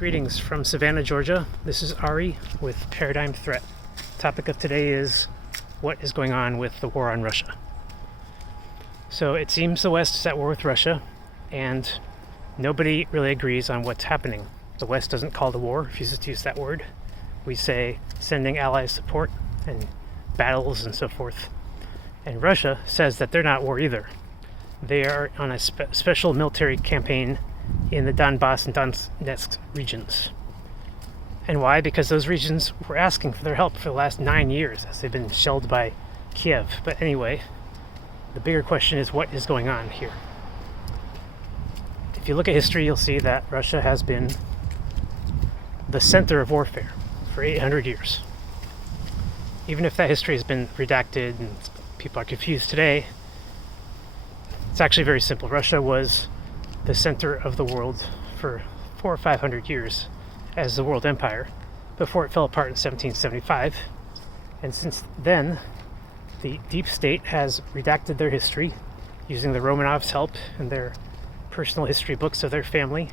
Greetings from Savannah, Georgia. This is Ari with Paradigm Threat. Topic of today is what is going on with the war on Russia. So it seems the West is at war with Russia, and nobody really agrees on what's happening. The West doesn't call the war, refuses to use that word. We say sending allies support and battles and so forth. And Russia says that they're not at war either. They are on a special military campaign in the Donbass and Donetsk regions. And why? Because those regions were asking for their help for the last 9 years as they've been shelled by Kiev. But anyway, the bigger question is what is going on here? If you look at history, you'll see that Russia has been the center of warfare for 800 years. Even if that history has been redacted and people are confused today, it's actually very simple. Russia was the center of the world for 400 or 500 years as the world empire before it fell apart in 1775. And since then, the deep state has redacted their history using the Romanovs' help and their personal history books of their family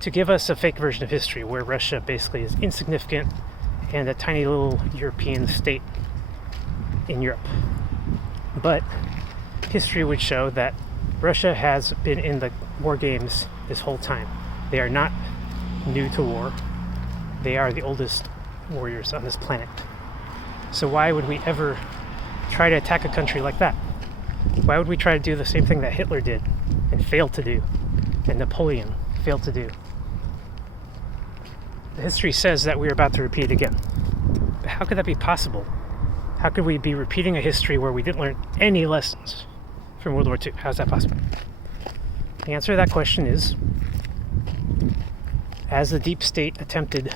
to give us a fake version of history where Russia basically is insignificant and a tiny little European state in Europe. But history would show that Russia has been in the war games this whole time. They are not new to war. They are the oldest warriors on this planet. So why would we ever try to attack a country like that? Why would we try to do the same thing that Hitler did and failed to do, and Napoleon failed to do? The history says that we're about to repeat it again. But how could that be possible? How could we be repeating a history where we didn't learn any lessons from World War II? How is that possible? The answer to that question is, as the deep state attempted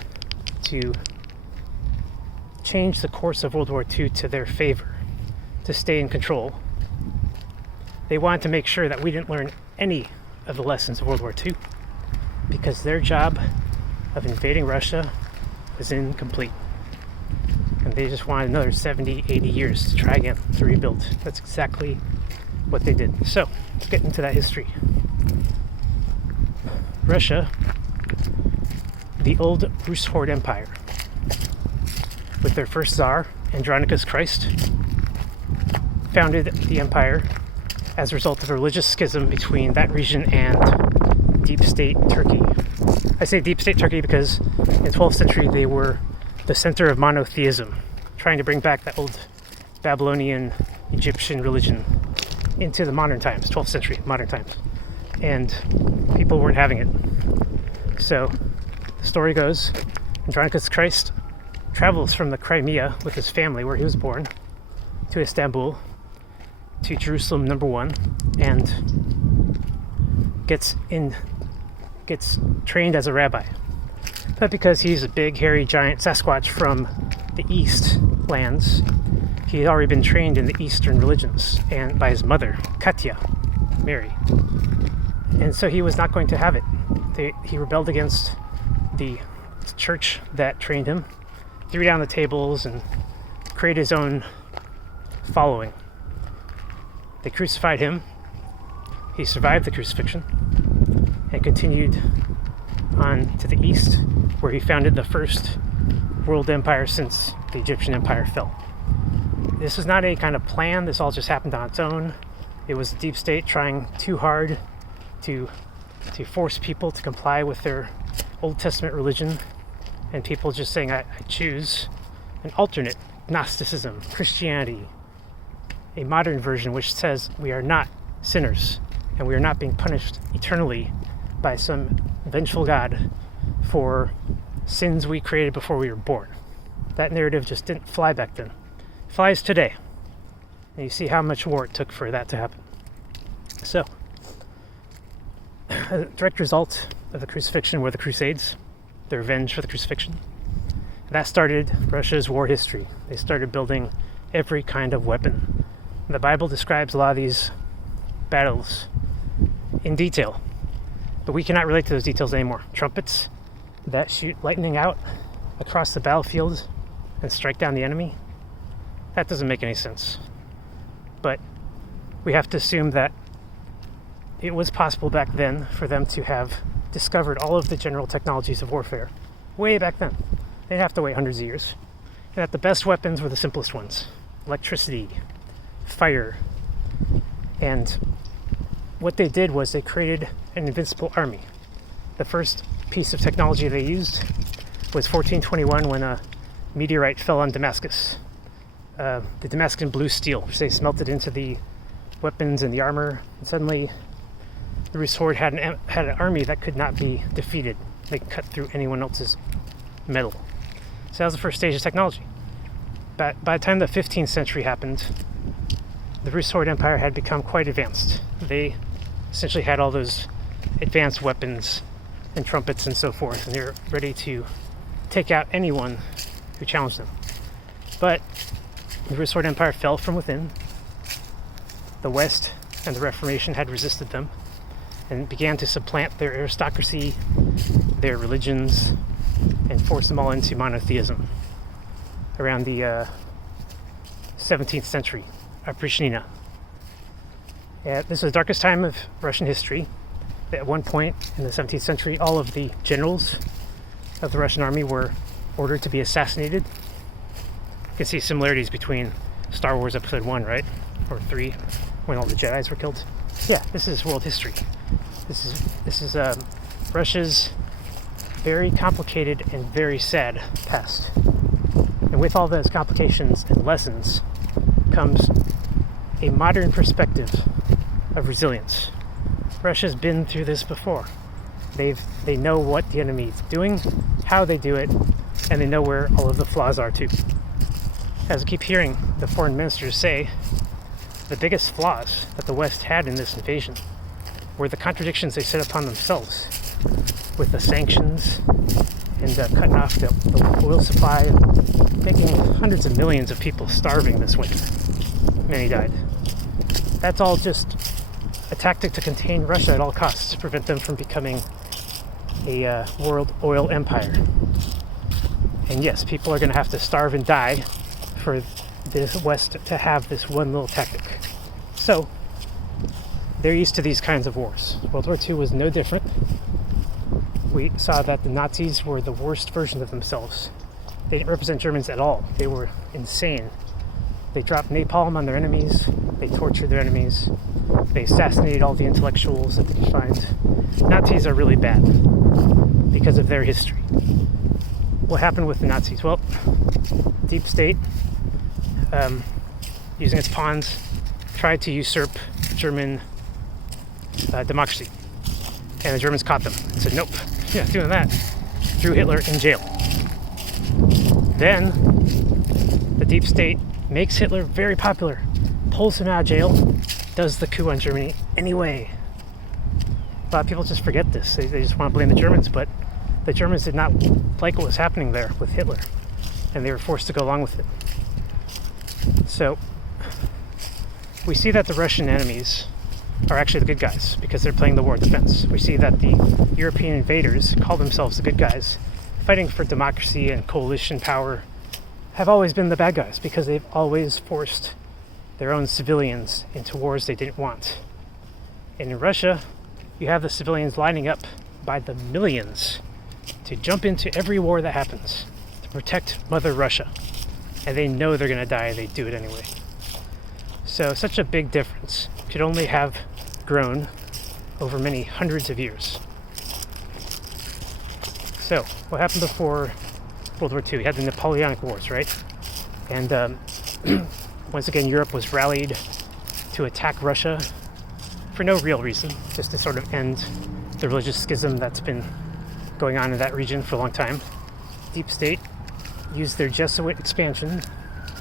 to change the course of World War II to their favor, to stay in control, they wanted to make sure that we didn't learn any of the lessons of World War II, because their job of invading Russia was incomplete. And they just wanted another 70, 80 years to try again, to rebuild. That's exactly what they did. So, let's get into that history. Russia, the old Rus Horde Empire, with their first Tsar, Andronicus Christ, founded the empire as a result of a religious schism between that region and deep state Turkey. I say deep state Turkey because in the 12th century they were the center of monotheism, trying to bring back that old Babylonian Egyptian religion into the modern times, 12th century, modern times. And people weren't having it. So the story goes, Andronicus Christ travels from the Crimea with his family, where he was born, to Istanbul, to Jerusalem #1, and gets trained as a rabbi. But because he's a big, hairy, giant Sasquatch from the East lands, he had already been trained in the Eastern religions and by his mother, Katya, Mary. And so he was not going to have it. He rebelled against the church that trained him, threw down the tables, and created his own following. They crucified him. He survived the crucifixion and continued on to the east, where he founded the first world empire since the Egyptian empire fell. This is not a kind of plan. This all just happened on its own. It was the deep state trying too hard to force people to comply with their Old Testament religion, and people just saying, I choose an alternate Gnosticism, Christianity, a modern version which says we are not sinners and we are not being punished eternally by some vengeful God for sins we created before we were born. That narrative just didn't fly back then. It flies today. And you see how much war it took for that to happen. So, a direct result of the crucifixion were the Crusades, the revenge for the crucifixion. That started Russia's war history. They started building every kind of weapon. The Bible describes a lot of these battles in detail, but we cannot relate to those details anymore. Trumpets that shoot lightning out across the battlefield and strike down the enemy, that doesn't make any sense. But we have to assume that it was possible back then for them to have discovered all of the general technologies of warfare way back then. They didn't have to wait hundreds of years. And that the best weapons were the simplest ones: electricity, fire. And what they did was they created an invincible army. The first piece of technology they used was 1421, when a meteorite fell on Damascus. The Damascus blue steel, which they smelted into the weapons and the armor, and suddenly the Rus horde had an army that could not be defeated. They could cut through anyone else's metal. So that was the first stage of technology. But by the time the 15th century happened, the Rus horde Empire had become quite advanced. They essentially had all those advanced weapons and trumpets and so forth, and they were ready to take out anyone who challenged them. But the Rus horde Empire fell from within. The West and the Reformation had resisted them and began to supplant their aristocracy, their religions, and force them all into monotheism around the 17th century, Oprichnina. This was the darkest time of Russian history. At one point in the 17th century, all of the generals of the Russian army were ordered to be assassinated. You can see similarities between Star Wars Episode 1, right? Or 3, when all the Jedis were killed. Yeah, this is world history. This is Russia's very complicated and very sad past. And with all those complications and lessons comes a modern perspective of resilience. Russia's been through this before. They know what the enemy is doing, how they do it, and they know where all of the flaws are too. As I keep hearing the foreign ministers say, the biggest flaws that the West had in this invasion were the contradictions they set upon themselves, with the sanctions and cutting off the oil supply and making hundreds of millions of people starving this winter. Many died. That's all just a tactic to contain Russia at all costs, to prevent them from becoming a world oil empire. And yes, people are going to have to starve and die for the West to have this one little tactic. So, they're used to these kinds of wars. World War II was no different. We saw that the Nazis were the worst version of themselves. They didn't represent Germans at all. They were insane. They dropped napalm on their enemies. They tortured their enemies. They assassinated all the intellectuals that they could find. Nazis are really bad because of their history. What happened with the Nazis? Well, deep state, using its pawns, tried to usurp German democracy. And the Germans caught them and said, nope, you're not doing that. Threw Hitler in jail. Then, the deep state makes Hitler very popular, pulls him out of jail, does the coup on Germany anyway. A lot of people just forget this. They just want to blame the Germans, but the Germans did not like what was happening there with Hitler, and they were forced to go along with it. So, we see that the Russian enemies are actually the good guys because they're playing the war of defense. We see that the European invaders call themselves the good guys, fighting for democracy and coalition power, have always been the bad guys because they've always forced their own civilians into wars they didn't want. And in Russia, you have the civilians lining up by the millions to jump into every war that happens to protect Mother Russia. And they know they're going to die, they do it anyway. So such a big difference could only have grown over many hundreds of years. So, what happened before World War II? We had the Napoleonic Wars, right? And once again, Europe was rallied to attack Russia for no real reason, just to sort of end the religious schism that's been going on in that region for a long time. Deep State used their Jesuit expansion,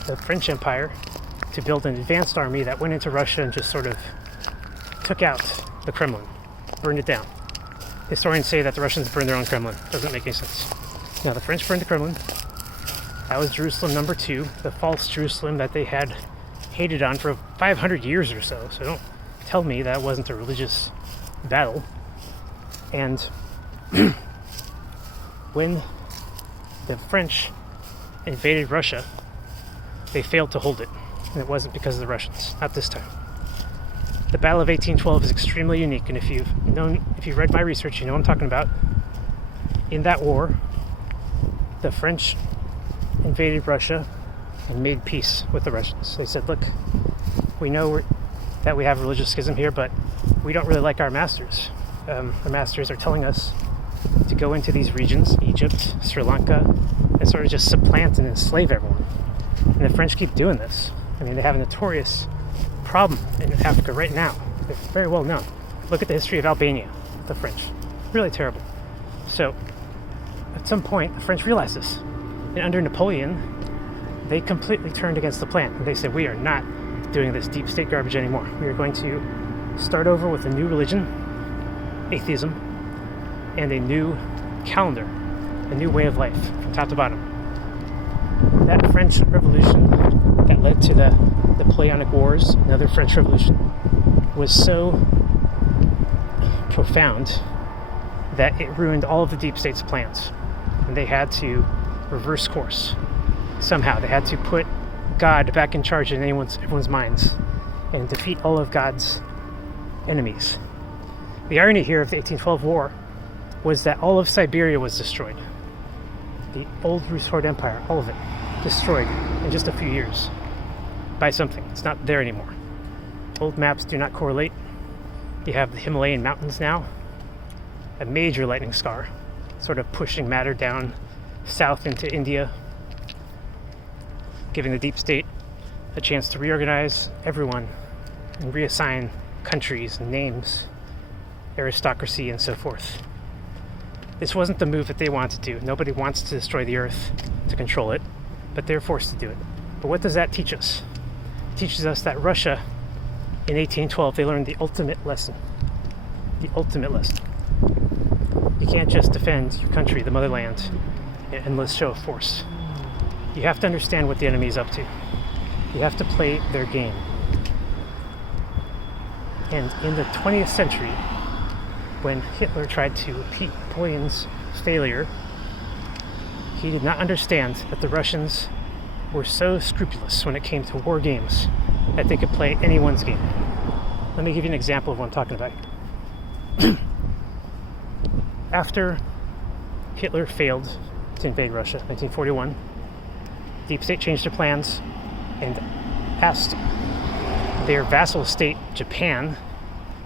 the French Empire, to build an advanced army that went into Russia and just sort of took out the Kremlin, burned it down. Historians say that the Russians burned their own Kremlin. Doesn't make any sense. Now, the French burned the Kremlin. That was Jerusalem number 2, the false Jerusalem that they had hated on for 500 years or so. So don't tell me that wasn't a religious battle. And when the French invaded Russia, they failed to hold it. And it wasn't because of the Russians, not this time. The Battle of 1812 is extremely unique, and if you've read my research, you know what I'm talking about. In that war, the French invaded Russia and made peace with the Russians. They said, look, we know that we have religious schism here, but we don't really like our masters. The masters are telling us to go into these regions, Egypt, Sri Lanka, and sort of just supplant and enslave everyone. And the French keep doing this. I mean, they have a notorious problem in Africa right now. They're very well known. Look at the history of Albania, the French. Really terrible. So, at some point, the French realized this. And under Napoleon, they completely turned against the plan. And they said, we are not doing this deep state garbage anymore. We are going to start over with a new religion, atheism, and a new calendar, a new way of life from top to bottom. That French Revolution that led to the Napoleonic Wars, another French Revolution, was so profound that it ruined all of the deep state's plans. And they had to reverse course. Somehow they had to put God back in charge in everyone's minds and defeat all of God's enemies. The irony here of the 1812 war was that all of Siberia was destroyed. The old Rus Horde Empire, all of it, destroyed in just a few years by something. It's not there anymore. Old maps do not correlate. You have the Himalayan mountains now, a major lightning scar, sort of pushing matter down south into India, giving the deep state a chance to reorganize everyone and reassign countries and names, aristocracy, and so forth. This wasn't the move that they wanted to do. Nobody wants to destroy the earth to control it, but they're forced to do it. But what does that teach us? It teaches us that Russia, in 1812, they learned the ultimate lesson. The ultimate lesson. You can't just defend your country, the motherland, in endless show of force. You have to understand what the enemy is up to. You have to play their game. And in the 20th century, when Hitler tried to repeat Napoleon's failure, he did not understand that the Russians were so scrupulous when it came to war games that they could play anyone's game. Let me give you an example of what I'm talking about. After Hitler failed to invade Russia in 1941, Deep State changed their plans and asked their vassal state, Japan,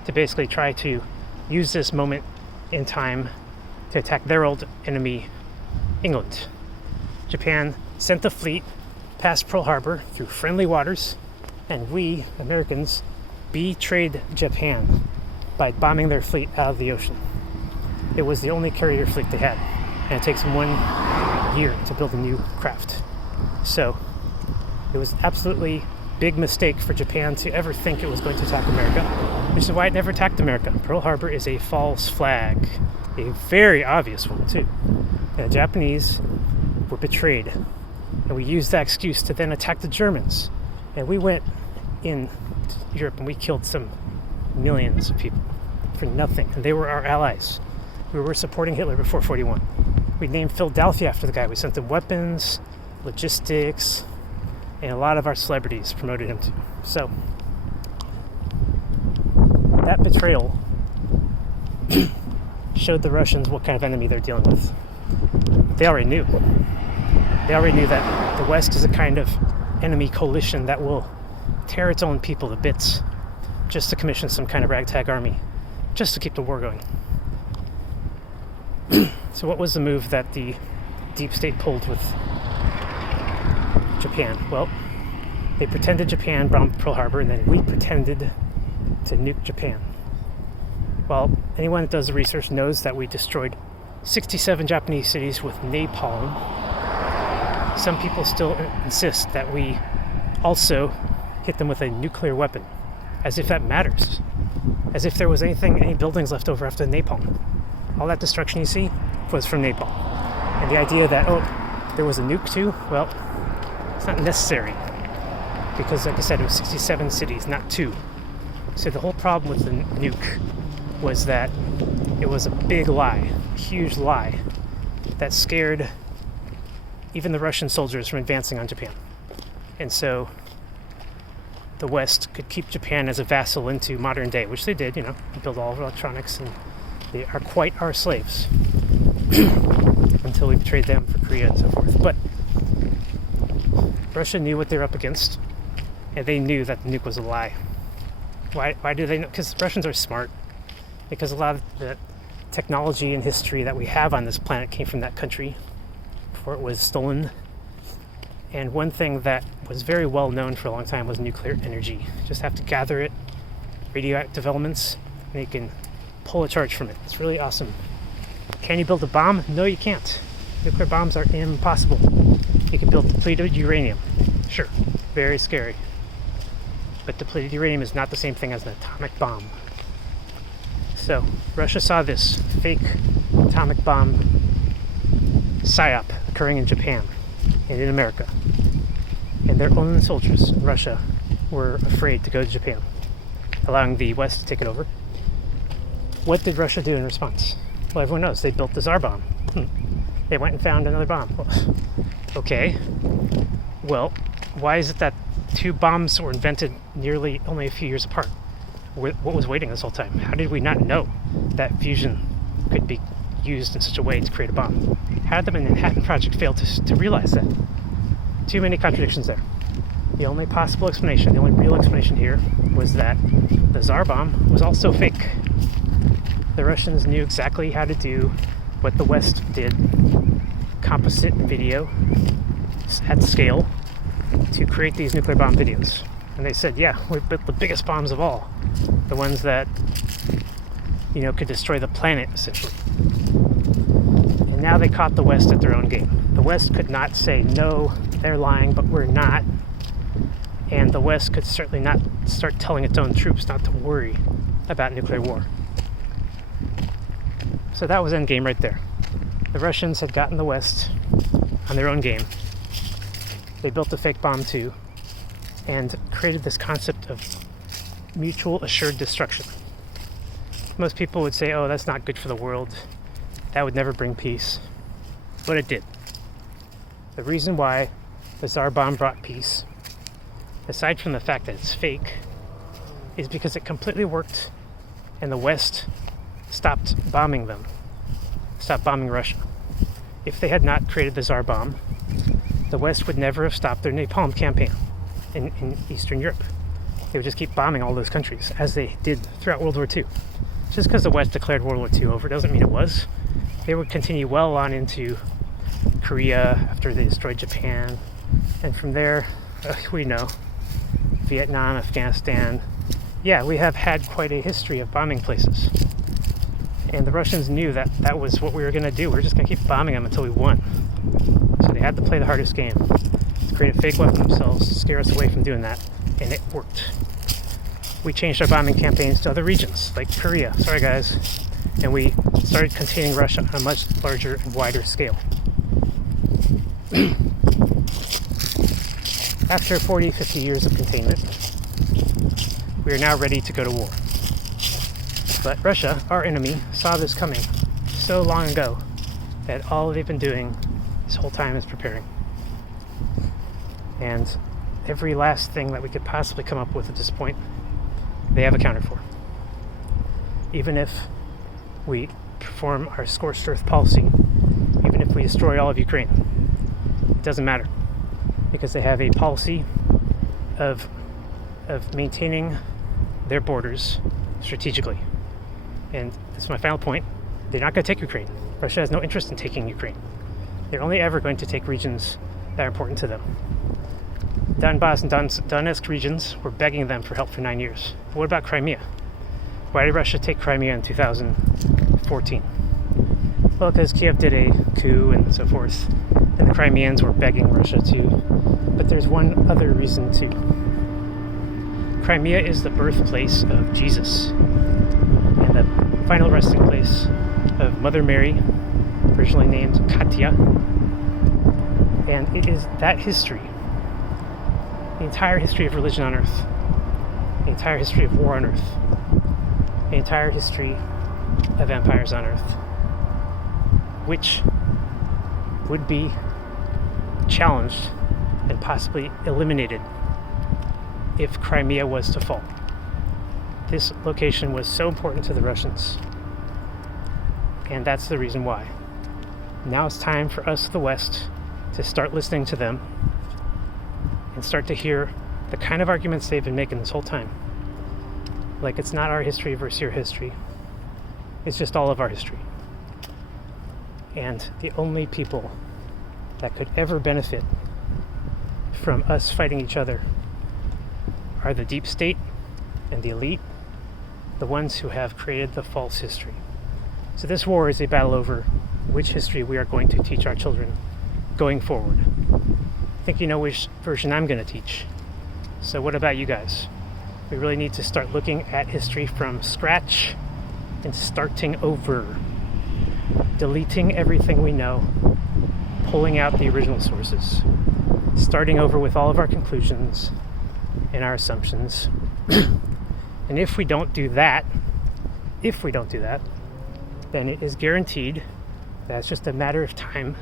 to basically try to use this moment in time to attack their old enemy, England. Japan sent the fleet past Pearl Harbor through friendly waters, and we, Americans, betrayed Japan by bombing their fleet out of the ocean. It was the only carrier fleet they had, and it takes them 1 year to build a new craft. So it was absolutely big mistake for Japan to ever think it was going to attack America, which is why it never attacked America. Pearl Harbor is a false flag, a very obvious one too. And the Japanese were betrayed, and we used that excuse to then attack the Germans. And we went in Europe and we killed some millions of people for nothing, and they were our allies. We were supporting Hitler before 41. We named Philadelphia after the guy. We sent them weapons, logistics, and a lot of our celebrities promoted him too. So that betrayal showed the Russians what kind of enemy they're dealing with. They already knew. They already knew that the West is a kind of enemy coalition that will tear its own people to bits just to commission some kind of ragtag army, just to keep the war going. So what was the move that the deep state pulled with Japan? Well, they pretended Japan bombed Pearl Harbor, and then we pretended to nuke Japan. Well, anyone that does the research knows that we destroyed 67 Japanese cities with napalm. Some people still insist that we also hit them with a nuclear weapon, as if that matters, as if there was any buildings left over after the napalm. All that destruction you see was from napalm. And the idea that, there was a nuke too, well, it's not necessary. Because, like I said, it was 67 cities, not 2. So the whole problem with the nuke was that it was a big lie, a huge lie, that scared even the Russian soldiers from advancing on Japan. And so the West could keep Japan as a vassal into modern day, which they did, build all of electronics, and they are quite our slaves until we betrayed them for Korea and so forth. But Russia knew what they were up against, and they knew that the nuke was a lie. Why do they know? Because Russians are smart. Because a lot of the technology and history that we have on this planet came from that country before it was stolen. And one thing that was very well known for a long time was nuclear energy. You just have to gather it, radioactive elements, and you can pull a charge from it. It's really awesome. Can you build a bomb? No, you can't. Nuclear bombs are impossible. You can build depleted uranium. Sure, very scary. But depleted uranium is not the same thing as an atomic bomb. So, Russia saw this fake atomic bomb psyop occurring in Japan and in America. And their own soldiers in Russia were afraid to go to Japan, allowing the West to take it over. What did Russia do in response? Well, everyone knows they built the Tsar bomb. They went and found another bomb. Okay. Well, why is it that two bombs were invented nearly only a few years apart? What was waiting this whole time? How did we not know that fusion could be used in such a way to create a bomb? How did the Manhattan Project fail to realize that? Too many contradictions there. The only possible explanation, the only real explanation here, was that the Tsar bomb was also fake. The Russians knew exactly how to do what the West did, composite video at scale, to create these nuclear bomb videos. And they said, yeah, we built the biggest bombs of all. The ones that, could destroy the planet, essentially. And now they caught the West at their own game. The West could not say, no, they're lying, but we're not. And the West could certainly not start telling its own troops not to worry about nuclear war. So that was endgame right there. The Russians had gotten the West on their own game. They built a fake bomb too, and created this concept of mutual assured destruction. Most people would say, oh, that's not good for the world. That would never bring peace. But it did. The reason why the Tsar bomb brought peace, aside from the fact that it's fake, is because it completely worked and the West stopped bombing them, stopped bombing Russia. If they had not created the Tsar bomb, the West would never have stopped their napalm campaign in Eastern Europe. They would just keep bombing all those countries, as they did throughout World War II. Just because the West declared World War II over doesn't mean it was. They would continue well on into Korea after they destroyed Japan. And from there, we know, Vietnam, Afghanistan. Yeah, we have had quite a history of bombing places. And the Russians knew that that was what we were going to do. We were just going to keep bombing them until we won. So they had to play the hardest game. Create a fake weapon themselves, scare us away from doing that. And it worked. We changed our bombing campaigns to other regions, like Korea. Sorry, guys. And we started containing Russia on a much larger and wider scale. After 40, 50 years of containment, we are now ready to go to war. But Russia, our enemy, saw this coming so long ago that all they've been doing this whole time is preparing. And every last thing that we could possibly come up with at this point, they have accounted for. Even if we perform our scorched earth policy, even if we destroy all of Ukraine, it doesn't matter, because they have a policy of maintaining their borders strategically. And this is my final point. They're not going to take Ukraine. Russia has no interest in taking Ukraine. They're only ever going to take regions that are important to them. Donbass and Donetsk regions were begging them for help for 9 years. But what about Crimea? Why did Russia take Crimea in 2014? Well, because Kiev did a coup and so forth, and the Crimeans were begging Russia to. But there's one other reason too. Crimea is the birthplace of Jesus, and the final resting place of Mother Mary, originally named Katya. And it is that history, the entire history of religion on earth, the entire history of war on earth, the entire history of empires on earth, which would be challenged and possibly eliminated if Crimea was to fall. This location was so important to the Russians, and that's the reason why. Now it's time for us, the West, to start listening to them and start to hear the kind of arguments they've been making this whole time. Like, it's not our history versus your history. It's just all of our history. And the only people that could ever benefit from us fighting each other are the deep state and the elite, the ones who have created the false history. So this war is a battle over which history we are going to teach our children going forward. I think you know which version I'm going to teach. So what about you guys? We really need to start looking at history from scratch and starting over, deleting everything we know, pulling out the original sources, starting over with all of our conclusions and our assumptions. And if we don't do that, then it is guaranteed that it's just a matter of time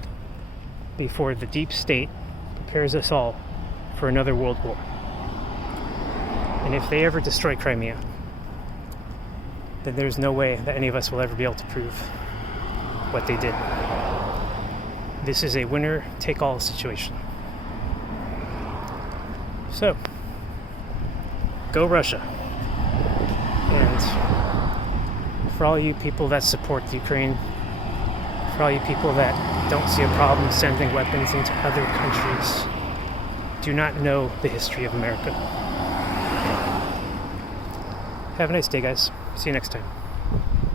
before the deep state prepares us all for another world war. And if they ever destroy Crimea, then there's no way that any of us will ever be able to prove what they did. This is a winner-take-all situation. So, go Russia. And for all you people that support the Ukraine, for all you people that don't see a problem sending weapons into other countries, do not know the history of America. Have a nice day, guys. See you next time.